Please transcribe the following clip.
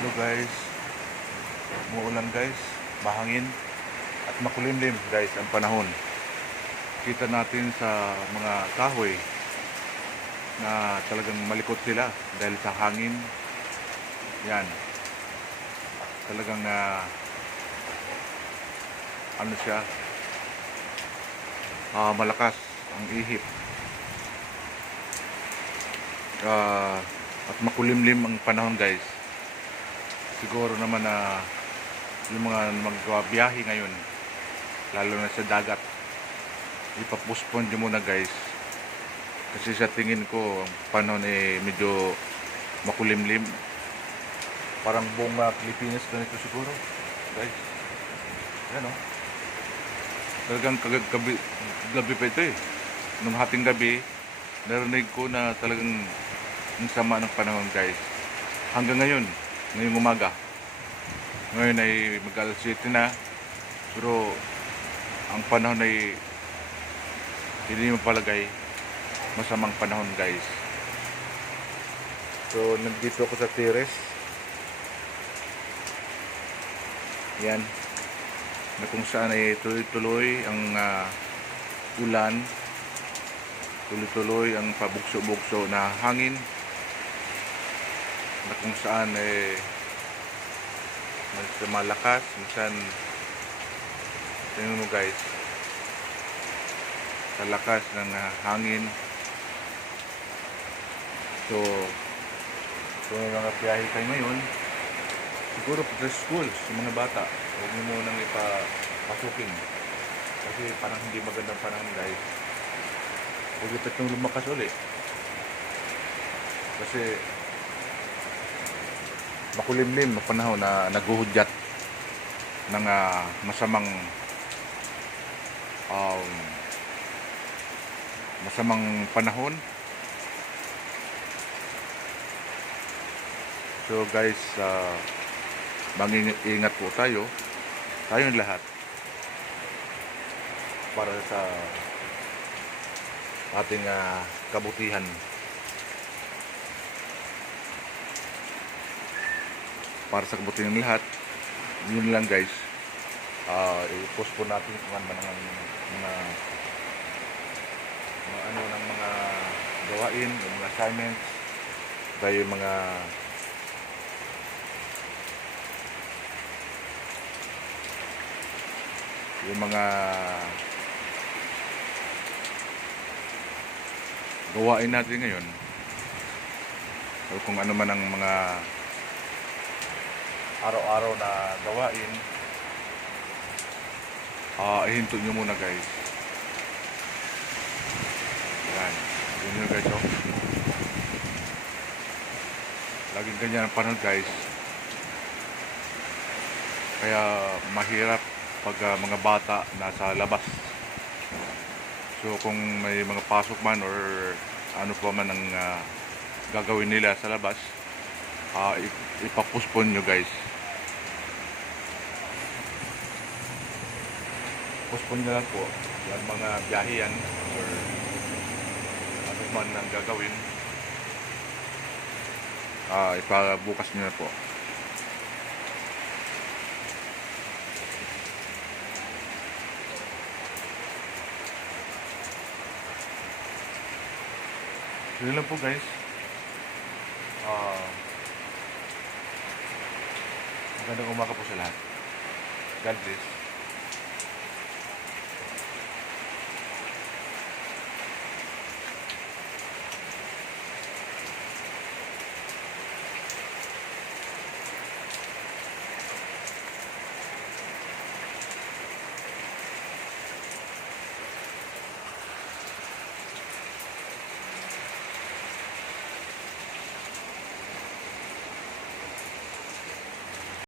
Hello guys. Muulan guys. Mahangin. At makulimlim guys ang panahon. Kita natin sa mga kahoy na talagang malikot sila dahil sa hangin. Yan. Talagang ah, ano siya ah, malakas ang ihip. Ah, at makulimlim ang panahon guys siguro naman na yung mga magbiyahe ngayon lalo na sa dagat ipapuspon nyo muna guys. Kasi sa tingin ko ang panahon eh medyo makulimlim. Parang buong uh, Pilipinas ganito siguro guys. Yan o talagang kagabi gabi pa ito eh. Nung hating gabi narinig ko na talagang ang sama ng panahon guys. Hanggang ngayon ngayong umaga. Ngayon ay mag alas 7 na. Pero ang panahon ay hindi mo palagay masamang panahon guys. So nandito ako sa terrace yan. Na kung saan ay tuloy-tuloy ang ah, ulan. Tuloy-tuloy ang pabugso-bugso na hangin na kung saan eh mas malakas minsan tingnan mo guys sa lakas ng hangin so kung may mga biyahe kayo ngayon. Siguro sa school sa mga bata huwag nyo munang ipapasukin. Kasi parang hindi magandang panahon guys. Huwag ito itong lumakas ulit. Kasi makulimlim na panahon na naguhudyat ng ah, masamang um, masamang panahon. So guys uh, mangingat po tayo. Tayong lahat. Para sa ating ah, kabutihan para sa kabutihan ng lahat. Yun lang guys. Uh, i-post po natin kung ano ang mga mga ano ng mga gawain yung mga assignments tayo mga yung mga gawain natin ngayon o kung ano man ang mga araw-araw na gawain. Ah ihinto nyo muna guys. Yan. Yun yun guys oh. Laging ganyan ang panahon guys. Kaya mahirap pag ah, mga bata nasa labas. So kung may mga pasok man or ano pa man ang ah, gagawin nila sa labas uh, ipapuspon nyo guys puspon nyo lang po yung mga biyahe yan or ano man ang gagawin ah ipabukas nyo na po yun lang po guys Ah. magandang umaga po sa lahat. God bless.